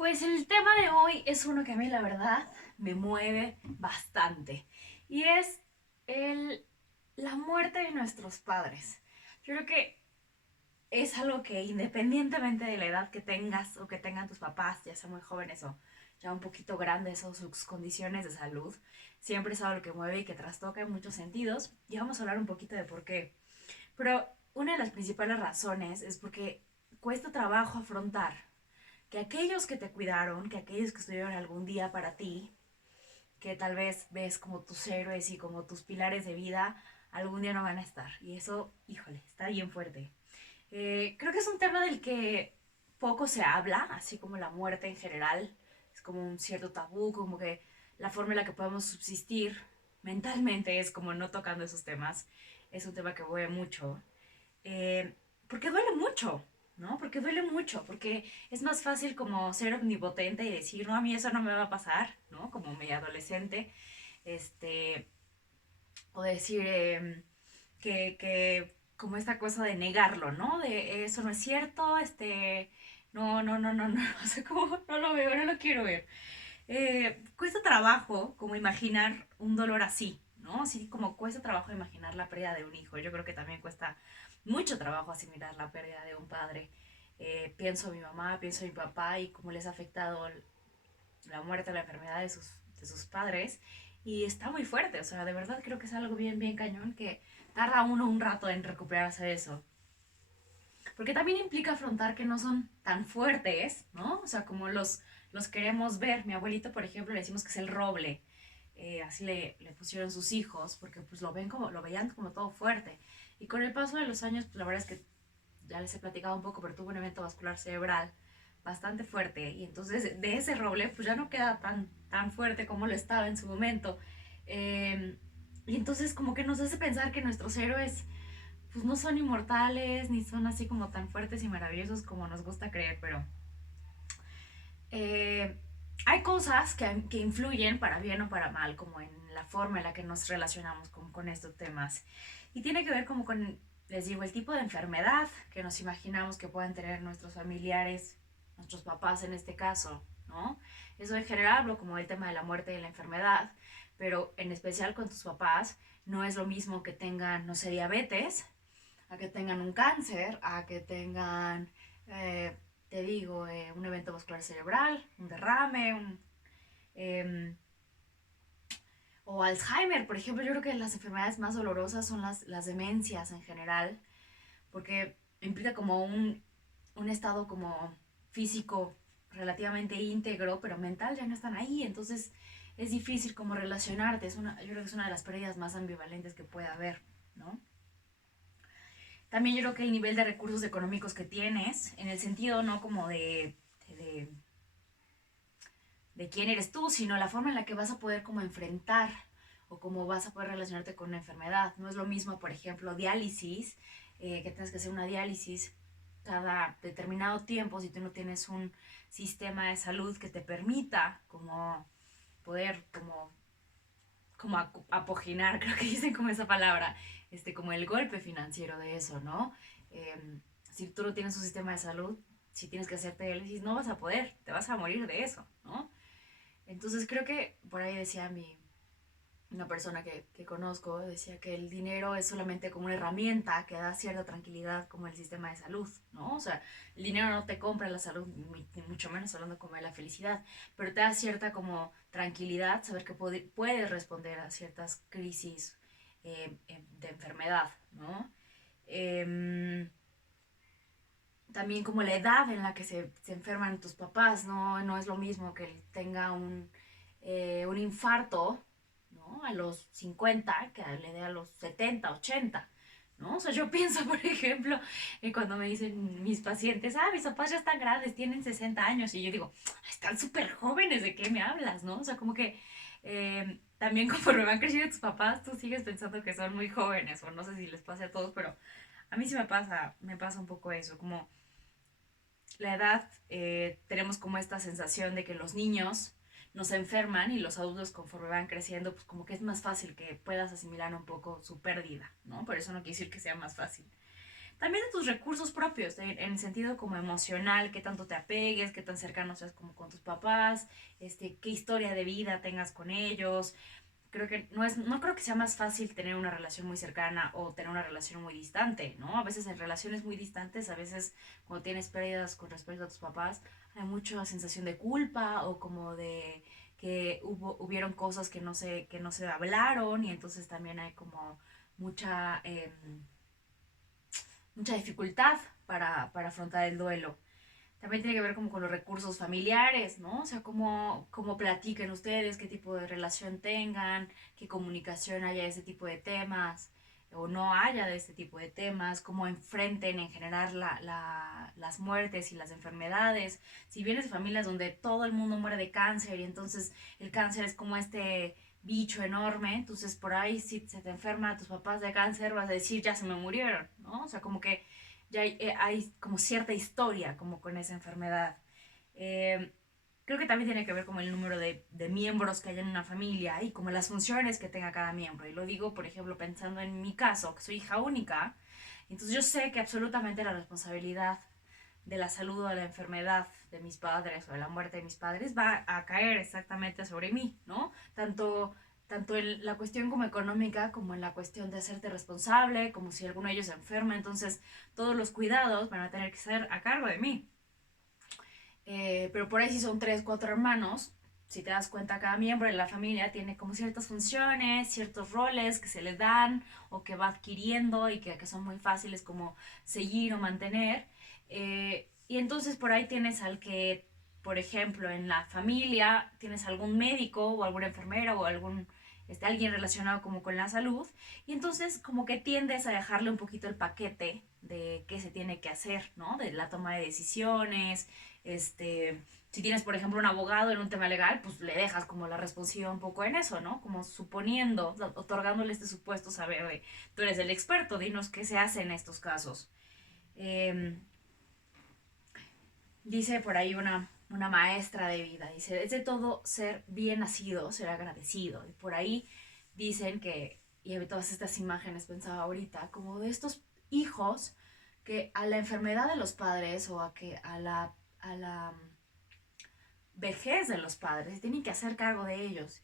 Pues el tema de hoy es uno que a mí la verdad me mueve bastante y es el, la muerte de nuestros padres. Yo creo que es algo que independientemente de la edad que tengas o que tengan tus papás, ya sean muy jóvenes o ya un poquito grandes o sus condiciones de salud, siempre es algo que mueve y que trastoca en muchos sentidos y vamos a hablar un poquito de por qué. Pero una de las principales razones es porque cuesta trabajo afrontar que aquellos que te cuidaron, que aquellos que estuvieron algún día para ti, que tal vez ves como tus héroes y como tus pilares de vida, algún día no van a estar. Y eso, híjole, está bien fuerte. Creo que es un tema del que poco se habla, así como la muerte en general. Es como un cierto tabú, como que la forma en la que podemos subsistir mentalmente es como no tocando esos temas. Es un tema que mueve mucho. Porque duele mucho, ¿no? Porque duele mucho, porque es más fácil como ser omnipotente y decir, no, a mí eso no me va a pasar, ¿no? Como mi adolescente, este, o decir que como esta cosa de negarlo, ¿no? De eso no es cierto, no, o sea, como no lo veo, no lo quiero ver. Cuesta trabajo como imaginar un dolor así, ¿no? Así como cuesta trabajo imaginar la pérdida de un hijo. Yo creo que también cuesta mucho trabajo asimilar la pérdida de un padre. Pienso en mi mamá, pienso en mi papá y cómo les ha afectado la muerte, la enfermedad de sus padres. Y está muy fuerte, o sea, de verdad creo que es algo bien, bien cañón que tarda uno un rato en recuperarse de eso. Porque también implica afrontar que no son tan fuertes, ¿no? O sea, como los queremos ver. Mi abuelito, por ejemplo, le decimos que es el roble. Así le pusieron sus hijos, porque pues lo ven como, lo veían como todo fuerte. Y con el paso de los años, pues la verdad es que ya les he platicado un poco, pero tuvo un evento vascular cerebral bastante fuerte. Y entonces de ese roble, pues ya no queda tan fuerte como lo estaba en su momento. Eh, y entonces como que nos hace pensar que nuestros héroes pues no son inmortales, ni son así como tan fuertes y maravillosos como nos gusta creer, pero eh, hay cosas que influyen para bien o para mal, como en la forma en la que nos relacionamos con estos temas. Y tiene que ver como con, les digo, el tipo de enfermedad que nos imaginamos que puedan tener nuestros familiares, nuestros papás en este caso, ¿no? Eso en general hablo como el tema de la muerte y la enfermedad, pero en especial con tus papás, no es lo mismo que tengan, no sé, diabetes, a que tengan un cáncer, a que tengan, eh, te digo, un evento vascular cerebral, un derrame, eh, o Alzheimer, por ejemplo. Yo creo que las enfermedades más dolorosas son las demencias en general, porque implica como un estado como físico relativamente íntegro, pero mental ya no están ahí, entonces es difícil como relacionarte. Yo creo que es una de las pérdidas más ambivalentes que puede haber, ¿no? También yo creo que el nivel de recursos económicos que tienes, en el sentido no como de, de quién eres tú, sino la forma en la que vas a poder como enfrentar o cómo vas a poder relacionarte con una enfermedad. No es lo mismo, por ejemplo, diálisis, que tienes que hacer una diálisis cada determinado tiempo si tú no tienes un sistema de salud que te permita como poder como apoginar, creo que dicen como esa palabra, como el golpe financiero de eso, ¿no? Si tú no tienes un sistema de salud, si tienes que hacerte diálisis, no vas a poder, te vas a morir de eso, ¿no? Entonces creo que por ahí decía una persona que conozco, decía que el dinero es solamente como una herramienta que da cierta tranquilidad como el sistema de salud, ¿no? O sea, el dinero no te compra la salud, ni mucho menos hablando como de la felicidad, pero te da cierta como tranquilidad saber que puedes responder a ciertas crisis de enfermedad, ¿no? Eh, También como la edad en la que se enferman tus papás, ¿no? No es lo mismo que él tenga un infarto, ¿no? A los 50 que le dé a los 70 80, ¿no? O sea, yo pienso, por ejemplo, cuando me dicen mis pacientes, mis papás ya están grandes, tienen 60 años, y yo digo, están súper jóvenes, ¿de qué me hablas, no? O sea, como que también conforme van creciendo tus papás, tú sigues pensando que son muy jóvenes, o no sé si les pasa a todos, pero a mí sí me pasa un poco eso, como la edad, tenemos como esta sensación de que los niños nos enferman y los adultos conforme van creciendo, pues como que es más fácil que puedas asimilar un poco su pérdida, ¿no? Por eso no quiere decir que sea más fácil. también de tus recursos propios, en el sentido como emocional, qué tanto te apegues, qué tan cercano seas como con tus papás, qué historia de vida tengas con ellos. Creo que no creo que sea más fácil tener una relación muy cercana o tener una relación muy distante, ¿no? A veces en relaciones muy distantes, a veces cuando tienes pérdidas con respecto a tus papás, hay mucha sensación de culpa o como de que hubieron cosas que no se hablaron y entonces también hay como mucha, mucha dificultad para afrontar el duelo. También tiene que ver como con los recursos familiares, ¿no? O sea, cómo platiquen ustedes, qué tipo de relación tengan, qué comunicación haya de ese tipo de temas o no haya de este tipo de temas, cómo enfrenten en general las muertes y las enfermedades. Si vienes de familias donde todo el mundo muere de cáncer y entonces el cáncer es como este bicho enorme, entonces por ahí si se te enferma tus papás de cáncer vas a decir ya se me murieron, ¿no? O sea, como que ya hay como cierta historia como con esa enfermedad. Eh, Creo que también tiene que ver como el número de miembros que hay en una familia y como las funciones que tenga cada miembro. Y lo digo, por ejemplo, pensando en mi caso, que soy hija única, entonces yo sé que absolutamente la responsabilidad de la salud o de la enfermedad de mis padres o de la muerte de mis padres va a caer exactamente sobre mí, ¿no? Tanto en la cuestión como económica, como en la cuestión de hacerte responsable, como si alguno de ellos se enferma, entonces todos los cuidados van a tener que ser a cargo de mí. Pero por ahí si son tres, cuatro hermanos, si te das cuenta, cada miembro de la familia tiene como ciertas funciones, ciertos roles que se le dan o que va adquiriendo y que son muy fáciles como seguir o mantener. Y entonces por ahí tienes al que, por ejemplo, en la familia tienes algún médico o alguna enfermera o alguien relacionado como con la salud. Y entonces como que tiendes a dejarle un poquito el paquete de qué se tiene que hacer, ¿no? De la toma de decisiones, si tienes, por ejemplo, un abogado en un tema legal, pues le dejas como la responsabilidad un poco en eso, ¿no? Como suponiendo, otorgándole este supuesto saber de, tú eres el experto, dinos qué se hace en estos casos. Eh, Dice por ahí una maestra de vida, dice, es de todo ser bien nacido, ser agradecido. Y por ahí dicen que, y todas estas imágenes pensaba ahorita, como de estos hijos que a la enfermedad de los padres o a la vejez de los padres, y tienen que hacer cargo de ellos.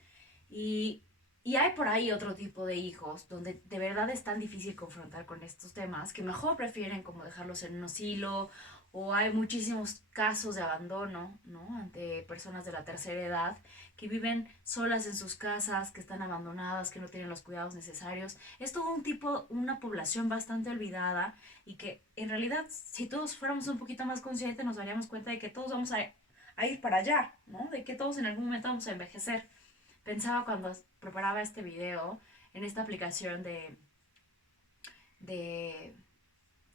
Y, y hay por ahí otro tipo de hijos donde de verdad es tan difícil confrontar con estos temas que mejor prefieren como dejarlos en un asilo o hay muchísimos casos de abandono, ¿no? Ante personas de la tercera edad que viven solas en sus casas, que están abandonadas, que no tienen los cuidados necesarios. Es todo una población bastante olvidada y que en realidad si todos fuéramos un poquito más conscientes nos daríamos cuenta de que todos vamos a ir para allá, ¿no? De que todos en algún momento vamos a envejecer. Pensaba cuando preparaba este video en esta aplicación de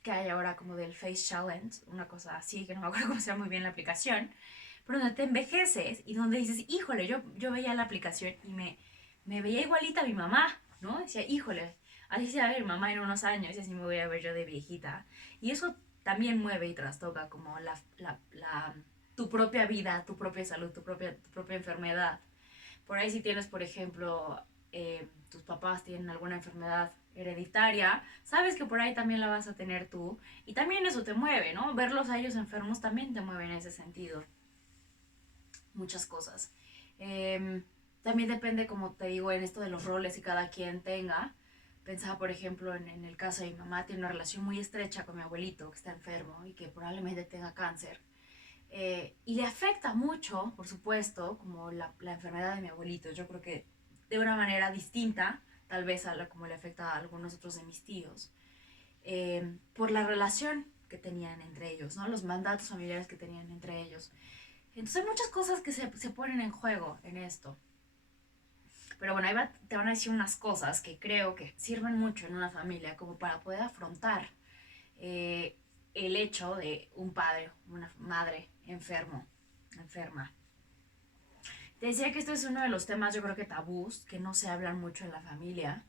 que hay ahora como del Face Challenge, una cosa así, que no me acuerdo cómo se llama muy bien la aplicación, pero donde te envejeces y donde dices, híjole, yo veía la aplicación y me veía igualita a mi mamá, ¿no? Decía, híjole, así se va a ver mi mamá en unos años y así me voy a ver yo de viejita. Y eso también mueve y trastoca como tu propia vida, tu propia salud, tu propia enfermedad. Por ahí si tienes, por ejemplo, tus papás tienen alguna enfermedad hereditaria, sabes que por ahí también la vas a tener tú y también eso te mueve, ¿no? Verlos a ellos enfermos también te mueve en ese sentido. Muchas cosas. Eh, También depende, como te digo, en esto de los roles que cada quien tenga. Pensaba, por ejemplo, en el caso de mi mamá, tiene una relación muy estrecha con mi abuelito que está enfermo y que probablemente tenga cáncer. Y le afecta mucho, por supuesto, como la enfermedad de mi abuelito. Yo creo que de una manera distinta, tal vez como le afecta a algunos otros de mis tíos, por la relación que tenían entre ellos, ¿no? Los mandatos familiares que tenían entre ellos. Entonces hay muchas cosas que se ponen en juego en esto. Pero bueno, te van a decir unas cosas que creo que sirven mucho en una familia como para poder afrontar eh, el hecho de un padre, una madre enferma. Te decía que esto es uno de los temas, yo creo que tabús, que no se hablan mucho en la familia.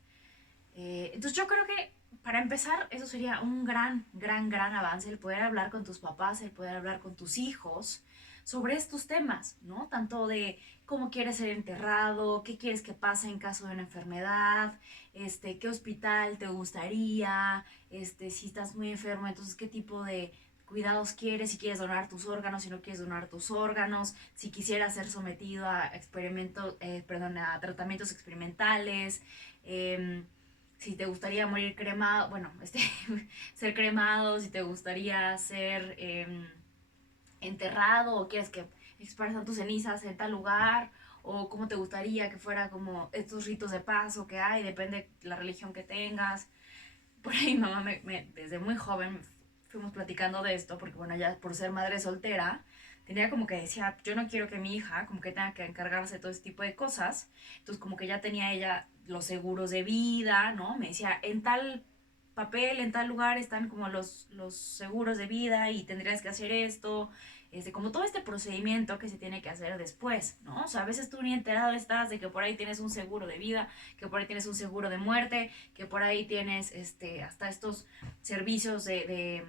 Entonces yo creo que para empezar, eso sería un gran, gran, gran avance, el poder hablar con tus papás, el poder hablar con tus hijos sobre estos temas, ¿no? Tanto de cómo quieres ser enterrado, qué quieres que pase en caso de una enfermedad, qué hospital te gustaría, si estás muy enfermo, entonces qué tipo de cuidados quieres, si quieres donar tus órganos, si no quieres donar tus órganos, si quisieras ser sometido a a tratamientos experimentales, si te gustaría morir cremado, bueno, ser cremado, si te gustaría ser enterrado o quieres que esparzan tus cenizas en tal lugar o cómo te gustaría que fuera como estos ritos de paso que hay, depende de la religión que tengas. Por ahí mamá desde muy joven fuimos platicando de esto porque bueno, ya por ser madre soltera tenía como que decía, yo no quiero que mi hija como que tenga que encargarse de todo ese tipo de cosas. Entonces como que ya tenía ella los seguros de vida, ¿no? Me decía, en tal papel, en tal lugar están como los seguros de vida y tendrías que hacer esto, como todo este procedimiento que se tiene que hacer después, ¿no? O sea, a veces tú ni enterado estás de que por ahí tienes un seguro de vida, que por ahí tienes un seguro de muerte, que por ahí tienes hasta estos servicios de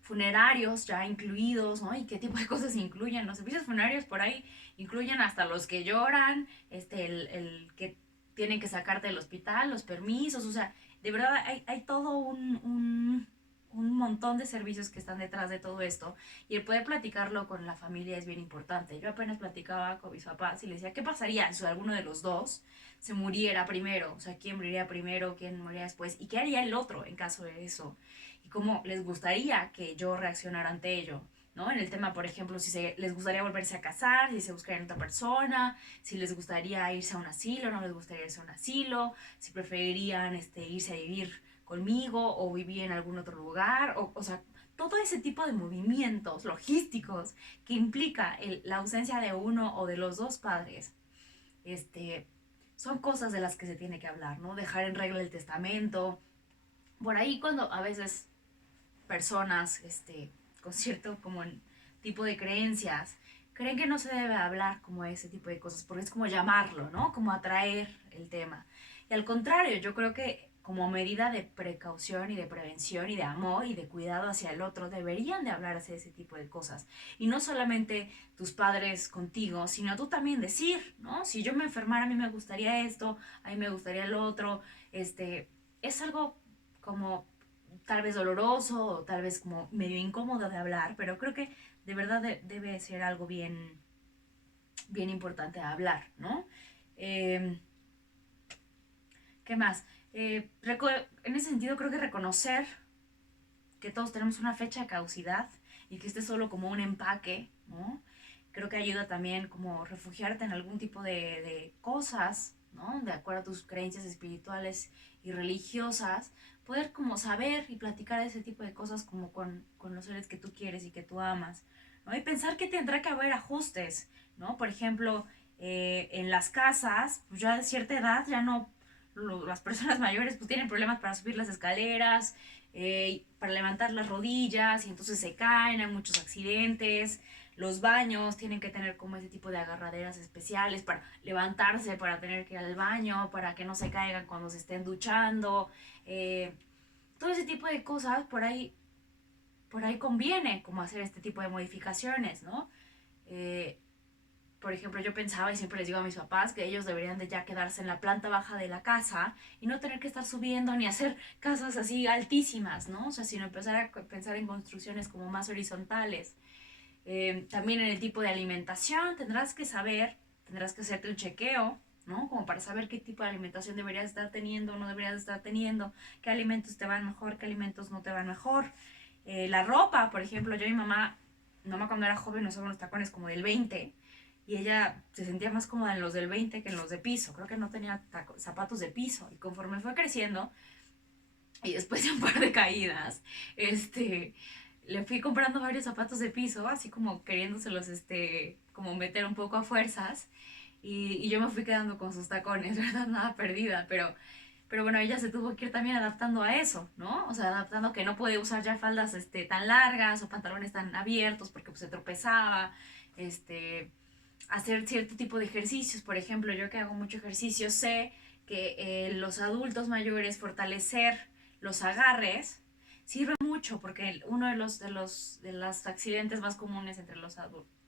funerarios ya incluidos, ¿no? Y qué tipo de cosas incluyen. Los servicios funerarios por ahí incluyen hasta los que lloran, el que tienen que sacarte del hospital, los permisos, o sea, de verdad hay todo un montón de servicios que están detrás de todo esto y el poder platicarlo con la familia es bien importante. Yo apenas platicaba con mis papás y les decía, ¿qué pasaría si alguno de los dos se muriera primero? O sea, ¿quién moriría primero? ¿Quién moriría después? ¿Y qué haría el otro en caso de eso? Y cómo les gustaría que yo reaccionara ante ello, ¿no? En el tema, por ejemplo, les gustaría volverse a casar, si se buscarían otra persona, si les gustaría irse a un asilo, no les gustaría irse a un asilo, si preferirían irse a vivir conmigo o vivir en algún otro lugar, o sea, todo ese tipo de movimientos logísticos que implica la ausencia de uno o de los dos padres, son cosas de las que se tiene que hablar, ¿no? Dejar en regla el testamento. Por ahí cuando a veces personas con cierto como tipo de creencias creen que no se debe hablar como ese tipo de cosas porque es como llamarlo, ¿no? Como atraer el tema. Y al contrario, yo creo que como medida de precaución y de prevención y de amor y de cuidado hacia el otro, deberían de hablarse de ese tipo de cosas. Y no solamente tus padres contigo, sino tú también decir, ¿no? Si yo me enfermara, a mí me gustaría esto, a mí me gustaría el otro. Es algo como tal vez doloroso o tal vez como medio incómodo de hablar, pero creo que de verdad debe ser algo bien, bien importante a hablar, ¿no? Eh, ¿Qué más? En ese sentido creo que reconocer que todos tenemos una fecha de caducidad y que este es solo como un empaque, ¿no? Creo que ayuda también como refugiarte en algún tipo de cosas, ¿no? De acuerdo a tus creencias espirituales y religiosas, poder como saber y platicar ese tipo de cosas como con los seres que tú quieres y que tú amas, ¿no? Y pensar que tendrá que haber ajustes, ¿no? Por ejemplo, en las casas, pues ya de cierta edad ya no, las personas mayores pues tienen problemas para subir las escaleras, para levantar las rodillas y entonces se caen, hay muchos accidentes. Los baños tienen que tener como ese tipo de agarraderas especiales para levantarse, para tener que ir al baño, para que no se caigan cuando se estén duchando. Eh, Todo ese tipo de cosas por ahí conviene como hacer este tipo de modificaciones, ¿no? Eh, por ejemplo, yo pensaba y siempre les digo a mis papás que ellos deberían de ya quedarse en la planta baja de la casa y no tener que estar subiendo ni hacer casas así altísimas, ¿no? O sea, sino empezar a pensar en construcciones como más horizontales. También en el tipo de alimentación tendrás que saber, tendrás que hacerte un chequeo, ¿no? Como para saber qué tipo de alimentación deberías estar teniendo o no deberías estar teniendo, qué alimentos te van mejor, qué alimentos no te van mejor. La ropa, por ejemplo, yo y mamá cuando era joven usaba unos tacones como del 20 y ella se sentía más cómoda en los del 20 que en los de piso. Creo que no tenía zapatos de piso. Y conforme fue creciendo, y después de un par de caídas, le fui comprando varios zapatos de piso, así como queriéndoselos, como meter un poco a fuerzas. Y yo me fui quedando con sus tacones, ¿verdad? Nada perdida, pero bueno, ella se tuvo que ir también adaptando a eso, ¿no? O sea, adaptando que no puede usar ya faldas tan largas o pantalones tan abiertos porque pues, se tropezaba, hacer cierto tipo de ejercicios. Por ejemplo, yo que hago mucho ejercicio sé que los adultos mayores fortalecer los agarres sirve mucho porque uno de los accidentes más comunes entre los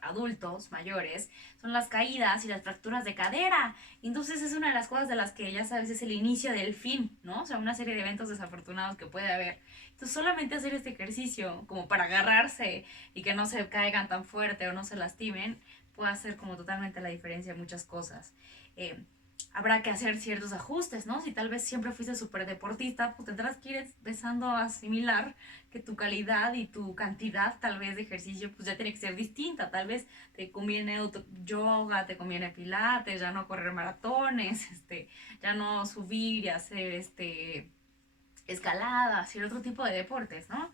adultos mayores son las caídas y las fracturas de cadera. Entonces es una de las cosas de las que ya sabes es el inicio del fin, ¿no? O sea, una serie de eventos desafortunados que puede haber. Entonces solamente hacer este ejercicio como para agarrarse y que no se caigan tan fuerte o no se lastimen puede hacer como totalmente la diferencia en muchas cosas. Eh, Habrá que hacer ciertos ajustes, ¿no? Si tal vez siempre fuiste súper deportista, pues tendrás que ir empezando a asimilar que tu calidad y tu cantidad tal vez de ejercicio pues ya tiene que ser distinta. Tal vez te conviene yoga, te conviene pilates, ya no correr maratones, ya no subir y hacer escalada, hacer otro tipo de deportes, ¿no?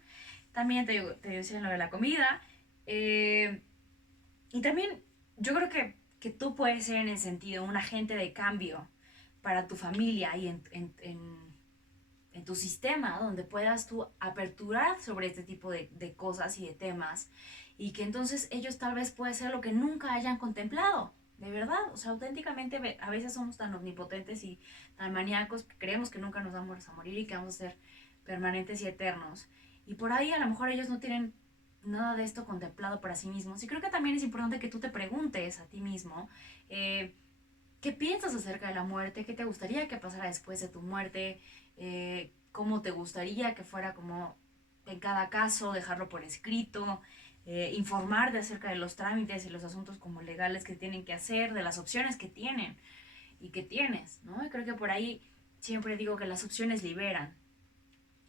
También te decía lo de la comida. eh, y también yo creo que tú puedes ser en el sentido un agente de cambio para tu familia y en tu sistema, donde puedas tú aperturar sobre este tipo de cosas y de temas, y que entonces ellos tal vez puede ser lo que nunca hayan contemplado. De verdad, o sea, auténticamente a veces somos tan omnipotentes y tan maníacos que creemos que nunca nos vamos a morir y que vamos a ser permanentes y eternos. Y por ahí a lo mejor ellos no tienen nada de esto contemplado para sí mismos. Y creo que también es importante que tú te preguntes a ti mismo, eh, ¿qué piensas acerca de la muerte? ¿Qué te gustaría que pasara después de tu muerte? ¿Cómo te gustaría que fuera como en cada caso, dejarlo por escrito? Informar de acerca de los trámites y los asuntos como legales que tienen que hacer, de las opciones que tienen y que tienes, ¿no? Y creo que por ahí siempre digo que las opciones liberan.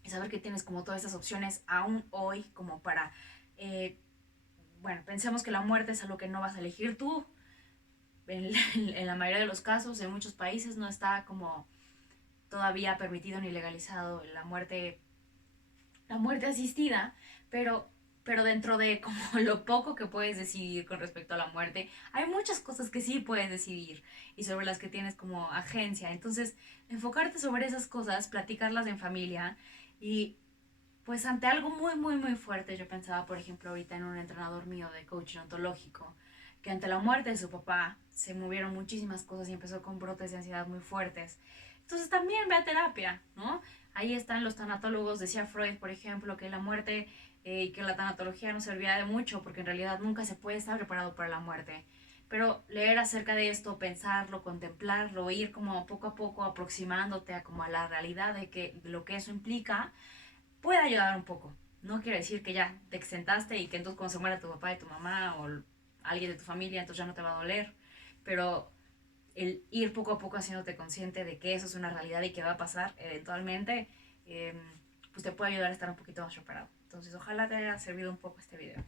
Y saber que tienes como todas estas opciones aún hoy como para, eh, bueno, pensemos que la muerte es algo que no vas a elegir tú. En la mayoría de los casos, en muchos países no está como todavía permitido ni legalizado la muerte asistida, pero, pero dentro de como lo poco que puedes decidir con respecto a la muerte, hay muchas cosas que sí puedes decidir y sobre las que tienes como agencia. Entonces, enfocarte sobre esas cosas, platicarlas en familia y pues ante algo muy, muy, muy fuerte, yo pensaba, por ejemplo, ahorita en un entrenador mío de coaching ontológico, que ante la muerte de su papá se movieron muchísimas cosas y empezó con brotes de ansiedad muy fuertes. Entonces también ve a terapia, ¿no? Ahí están los tanatólogos, decía Freud, por ejemplo, que la muerte y que la tanatología no servía de mucho porque en realidad nunca se puede estar preparado para la muerte. Pero leer acerca de esto, pensarlo, contemplarlo, ir como poco a poco aproximándote a como a la realidad de lo que eso implica, puede ayudar un poco. No quiere decir que ya te exentaste y que entonces cuando se muera tu papá y tu mamá o alguien de tu familia, entonces ya no te va a doler. Pero el ir poco a poco haciéndote consciente de que eso es una realidad y que va a pasar eventualmente, pues te puede ayudar a estar un poquito más preparado. Entonces ojalá te haya servido un poco este video.